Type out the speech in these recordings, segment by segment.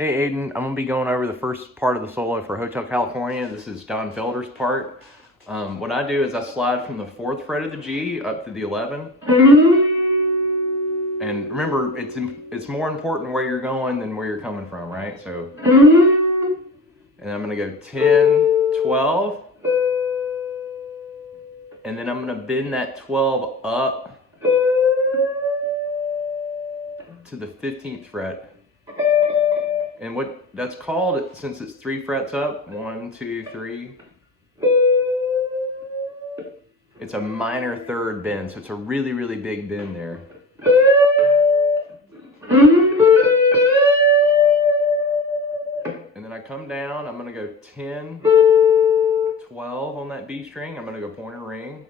Hey Aiden, I'm gonna be going over the first part of the solo for Hotel California. This is Don Felder's part. What I do is I slide from the 4th fret of the G up to the 11. And remember, it's more important where you're going than where you're coming from, right? So, and I'm gonna go 10, 12, and then I'm gonna bend that 12 up to the 15th fret. And what that's called, since it's 3 frets up, 1, 2, 3, it's a minor third bend, so it's a really, really big bend there. And then I come down, I'm gonna go 10, 12 on that B string, I'm gonna go pointer ring,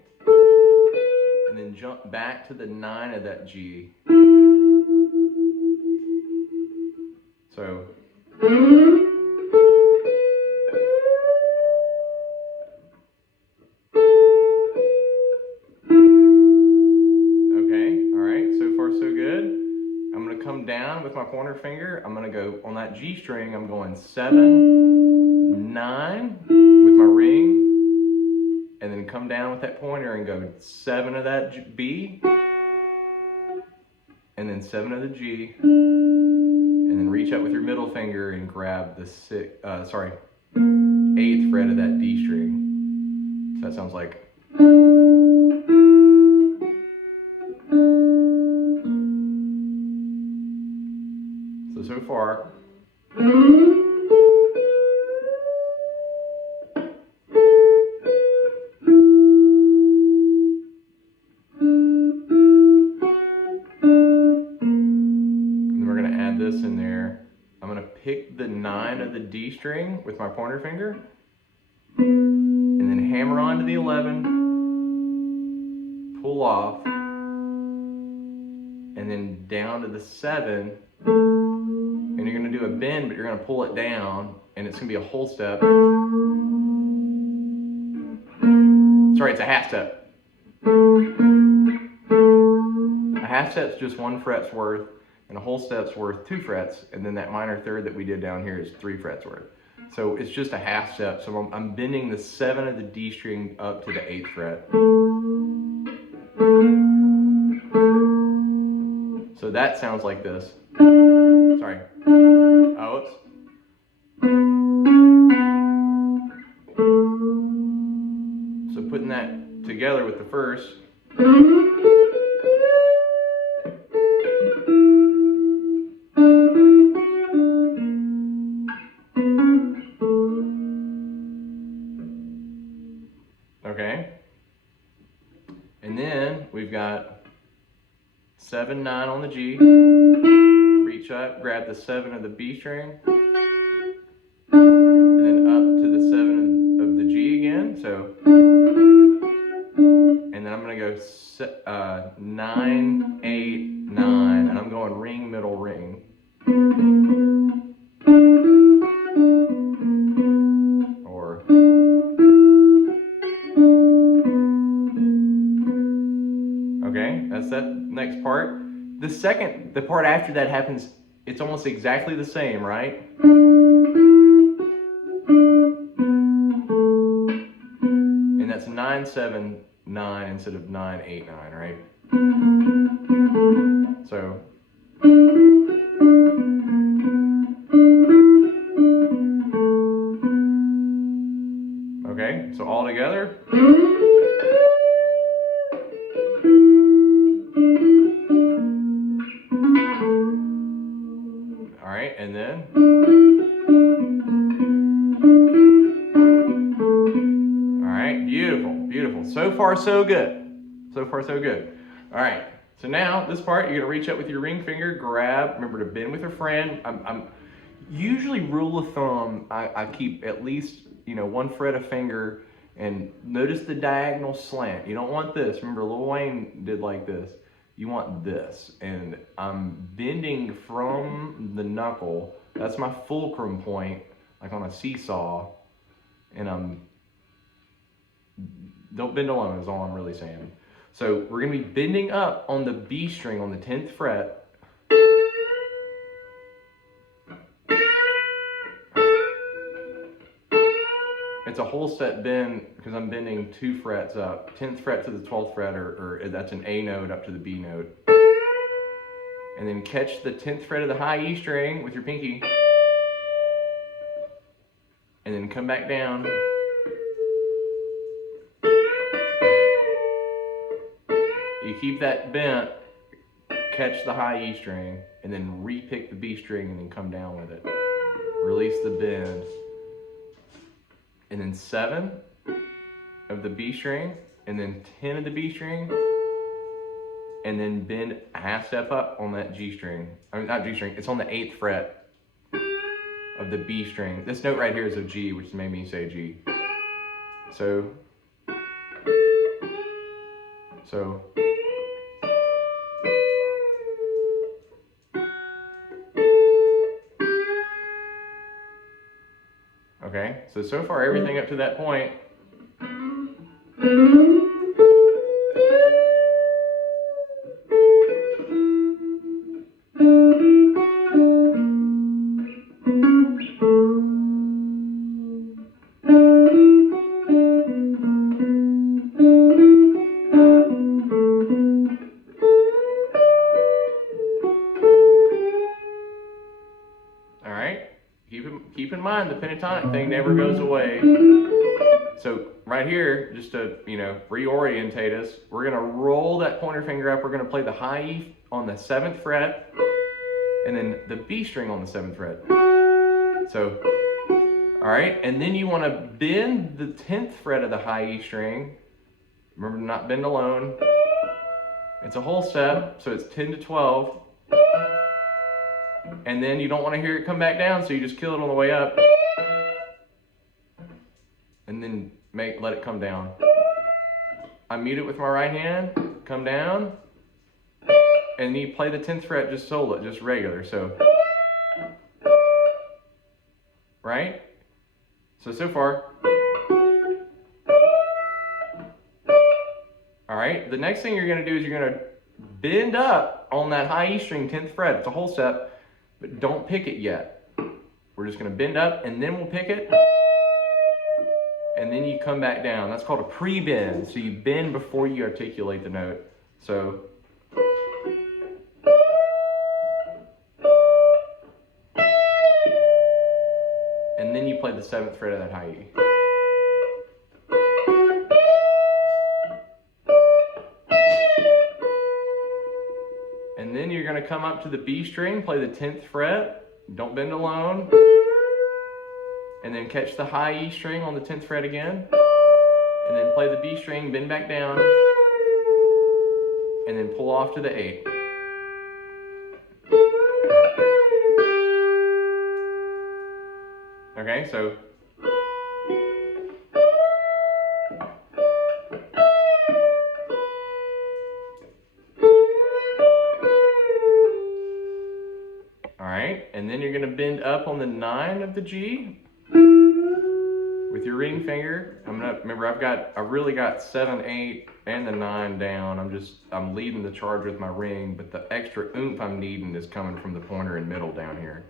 and then jump back to the 9 of that G. So, come down with my pointer finger. I'm gonna go on that G string. I'm going 7, 9 with my ring, and then come down with that pointer and go 7 of that B, and then 7 of the G, and then reach up with your middle finger and grab the 8th fret of that D string. So that sounds like. So far. And we're going to add this in there. I'm going to pick the 9 of the D string with my pointer finger, and then hammer onto the 11, pull off, and then down to the 7. And you're going to do a bend, but you're going to pull it down, and it's going to be a whole step. Sorry, it's a half step. A half step's just 1 fret's worth, and a whole step's worth 2 frets, and then that minor third that we did down here is 3 frets worth. So it's just a half step. So I'm bending the 7 of the D string up to the 8th fret. So that sounds like this. Sorry. Oh, oops. So putting that together with the first. Okay. And then we've got 7, 9 on the G. Reach up, grab the 7 of the B string, and then up to the 7 of the G again. So, and then I'm gonna go 9, 8, 9, and I'm going ring, middle, ring. Or okay, that's that next part. The part after that happens, it's almost exactly the same, right? And that's 9, 7, 9 instead of 9, 8, 9, right? So. Okay, so all together. All right, and then. All right, beautiful, beautiful. So far, so good. So far, so good. All right, so now this part, you're gonna reach up with your ring finger, grab, remember to bend with a friend. I'm usually rule of thumb, I keep at least, 1 fret of finger, and notice the diagonal slant. You don't want this. Remember, Lil Wayne did like this. You want this, and I'm bending from the knuckle. That's my fulcrum point, like on a seesaw, and don't bend alone is all I'm really saying. So we're gonna be bending up on the B string on the 10th fret, It's a whole set bend because I'm bending 2 frets up. 10th fret to the 12th fret, or that's an A note up to the B note. And then catch the 10th fret of the high E string with your pinky. And then come back down. You keep that bent, catch the high E string, and then re-pick the B string and then come down with it. Release the bend. And then 7 of the B string, and then 10 of the B string, and then bend a half step up on that G string. I mean, not G string, it's on the 8th fret of the B string. This note right here is a G, which made me say G. So. Okay, so far everything up to that point. All right, keep in mind the pentatonic thing never goes away. So right here, just to reorientate us, we're gonna roll that pointer finger up. We're gonna play the high E on the 7th fret, and then the B string on the 7th fret. So, all right, and then you want to bend the 10th fret of the high E string. Remember to not bend alone. It's a whole step, so it's 10 to 12. And then you don't want to hear it come back down, so you just kill it on the way up. And then let it come down. I mute it with my right hand, come down, and you play the 10th fret just solo, just regular. So, right? So far. All right, the next thing you're gonna do is you're gonna bend up on that high E string 10th fret. It's a whole step, but don't pick it yet. We're just gonna bend up and then we'll pick it. And then you come back down. That's called a pre-bend. So you bend before you articulate the note. So. And then you play the 7th fret of that high E. And then you're gonna come up to the B string, play the 10th fret, don't bend alone. And then catch the high E string on the 10th fret again. And then play the B string, bend back down. And then pull off to the 8. Okay, so. All right, and then you're gonna bend up on the 9 of the G with your ring finger. I've really got 7, 8, and the 9 down. I'm leading the charge with my ring, but the extra oomph I'm needing is coming from the pointer and middle down here.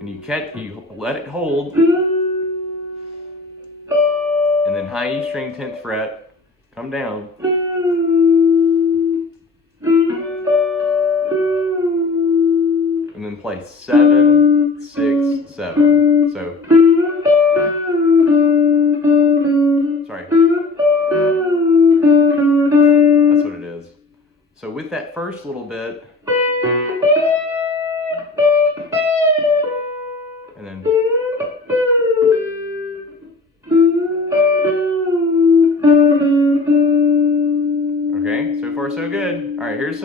And you let it hold, and then high E string 10th fret, come down. And then play 7, 6, 7. So, sorry. That's what it is. So with that first little bit, and then. Okay, so far so good. All right, this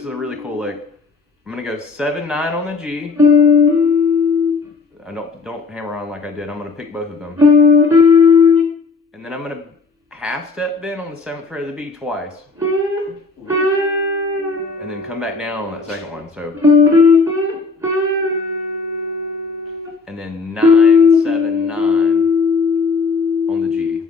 is a really cool lick. I'm gonna go 7, 9 on the G. I don't hammer on like I did. I'm gonna pick both of them. And then I'm gonna half step bend on the 7th fret of the B twice. And then come back down on that second one, so. And then 9, 7, 9 on the G.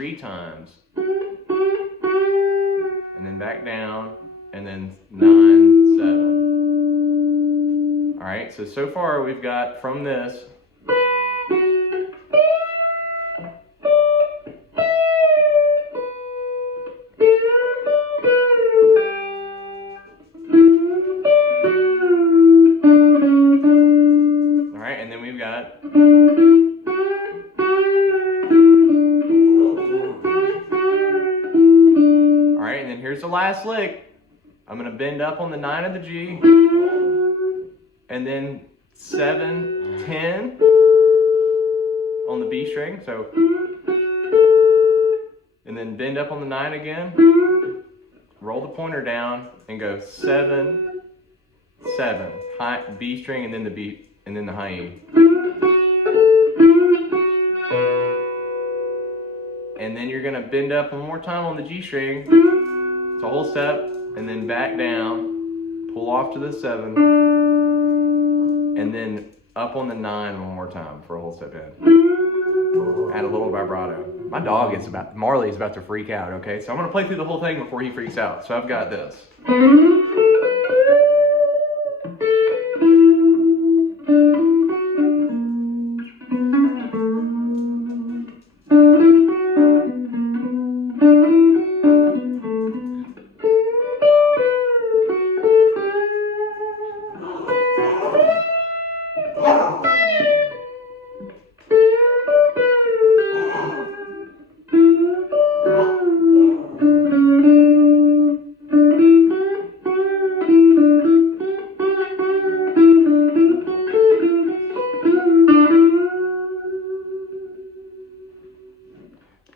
3 times. And then back down, and then 9, 7. All right, so far we've got from this. All right, and then we've got. All right, and then here's the last lick. I'm gonna bend up on the 9 of the G, and then 7, 10 on the B string, so, and then bend up on the 9 again, roll the pointer down, and go 7, 7, high B string, and then the B, and then the high E. And then you're gonna bend up one more time on the G string, it's a whole step, and then back down, pull off to the 7, and then up on the 9 one more time for a whole step in. Add a little vibrato. My dog is Marley is about to freak out, okay? So I'm gonna play through the whole thing before he freaks out. So I've got this.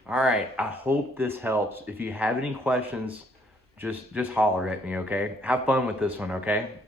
All right, I hope this helps. If you have any questions, just holler at me, okay? Have fun with this one, okay?